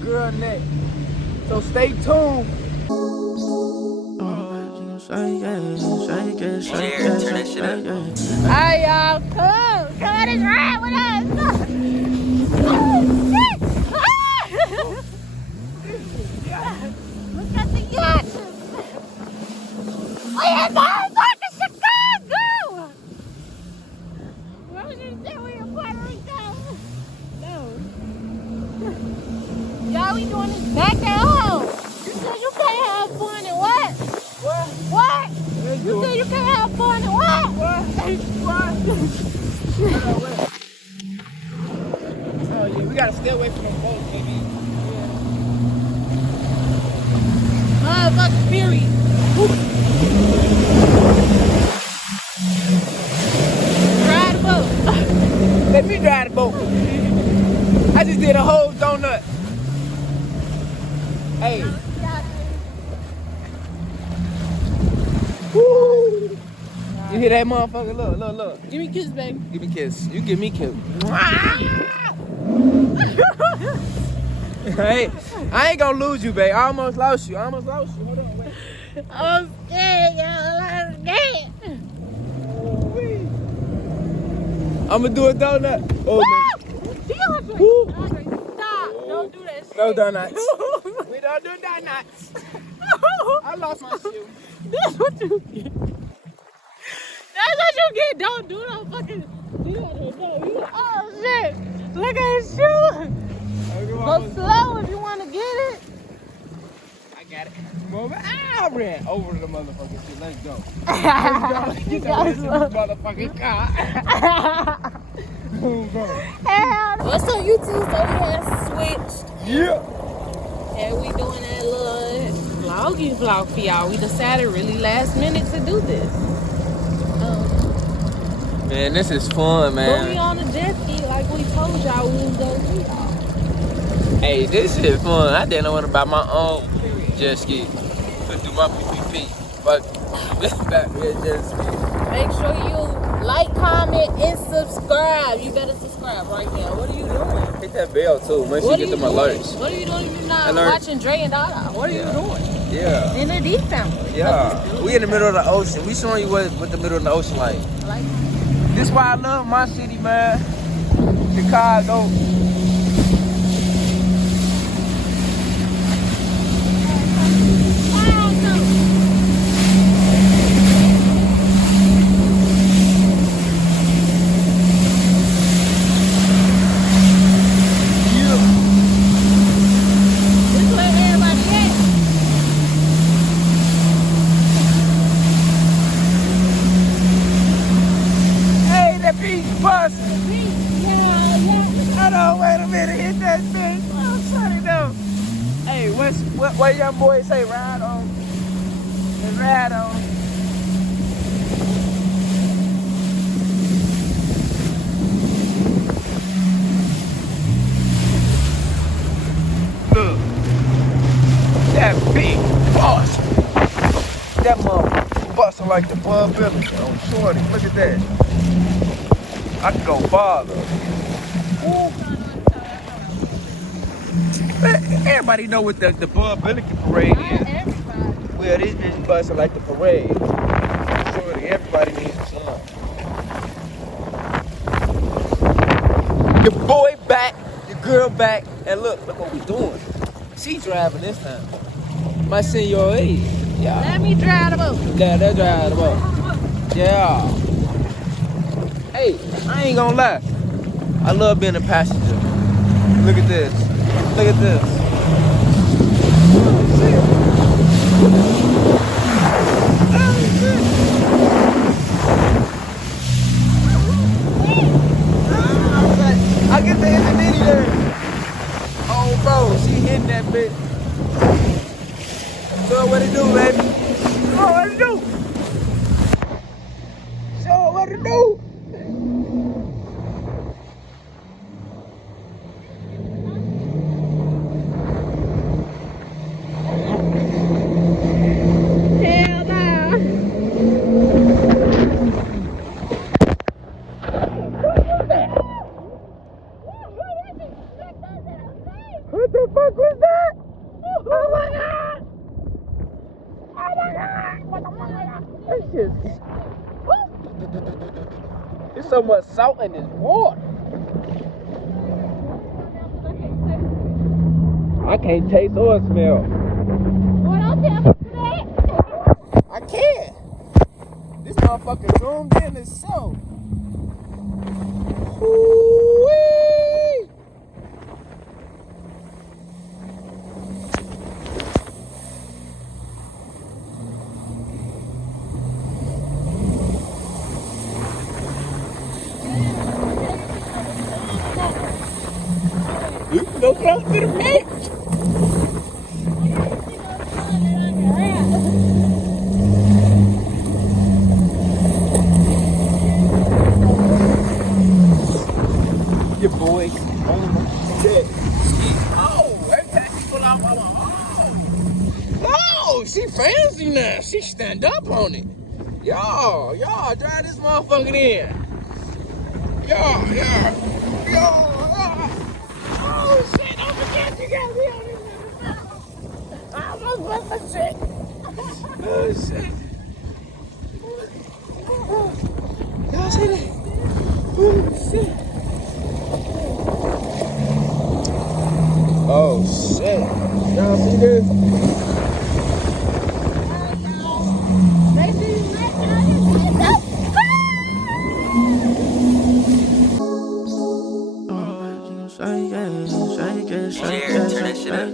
girl next. So stay tuned. Alright, y'all, come on this ride with us. Look at the yachts. We are going back to Chicago. What was you say we in Puerto Rico? No. Y'all, we doing this back at home. You said you can't have fun and what? What? You said you can't have fun and what? Oh yeah, we gotta stay away from them boats, baby. Motherfucker, period. Drive the boat. Let me drive the boat. I just did a whole donut. Hey. Woo. You hear that motherfucker? Look. Give me a kiss, baby. Give me a kiss. You give me a kiss. Hey, I ain't gonna lose you, babe. I almost lost you. Hold on, wait. I'm scared, y'all. I'm scared. I'm gonna do a donut. Oh, Stop. Don't do that shit. no donuts. We don't do donuts. I lost my shoe. That's what you get. That's what you get. Don't do no fucking. Oh shit! Look at his shoe. Go slow if you want to get it. I got it. I ran over the motherfucking shit. Let's go. You Get guys this look. motherfucking car. What's on YouTube? So we have switched. Yeah. And we doing that little vlog for y'all. We decided really last minute to do this. Man, this is fun, But we man. on the jet ski like we told y'all we was gonna do y'all. Hey, this shit fun. I didn't want to buy my own jet ski. To do my PPP. But this back here jet ski. Make sure you like, comment, and subscribe. You better subscribe right now. What are you doing? Hit that bell too. Make sure What you are get you them doing? alerts. What are you doing if you're not Alert. watching Dre and Dada? What are you doing? Yeah. In the deep family. Yeah. We in the middle of the ocean. We showing you what the middle of the ocean like. Like, This why I love my city, man. Chicago. this where everybody at. Hey, that beach bus. Yeah. Hold on, wait a minute. Hit that bitch. Oh, sorry, no. Hey, what young boy say? Ride on. And ride on. Look. That big bus. That motherfucker busting like the Bud Billy. Oh, shorty. Look at that. I can go farther. Everybody know what the Bud Billy parade Not is. everybody. Well, this bitch busting like the parade. Shorty, everybody needs some sun. Your boy back, your girl back, and look what we doing. She driving this time. My senora. Yeah. Let me drive the boat. Yeah, that's driving the boat. Yeah. Hey, I ain't gonna lie. I love being a passenger. Look at this. Look at this. I get the intermediate. Oh, bro, she hitting that bitch. Show her what to do, baby. Show her what to do. Show her what to do. Hell no. What the fuck was that? Oh my god! Oh my god! What the fuck? It's just. There's so much salt in this water. I can't taste or smell. What else happened today? I can't. This motherfucker zoomed in itself. Ooh-wee. You can go close to the beach. Your boy on the shit. Oh, every time she pull out, I'm like, oh, she fancy now. She stand up on it. Y'all, drive this motherfucker in. Y'all. Oh shit, don't forget you got me on this motherfucker. I almost bust my shit. Oh shit. Y'all see that? Oh shit. Oh shit. Y'all see this? Make sure you let out Shake it, turn that shit up.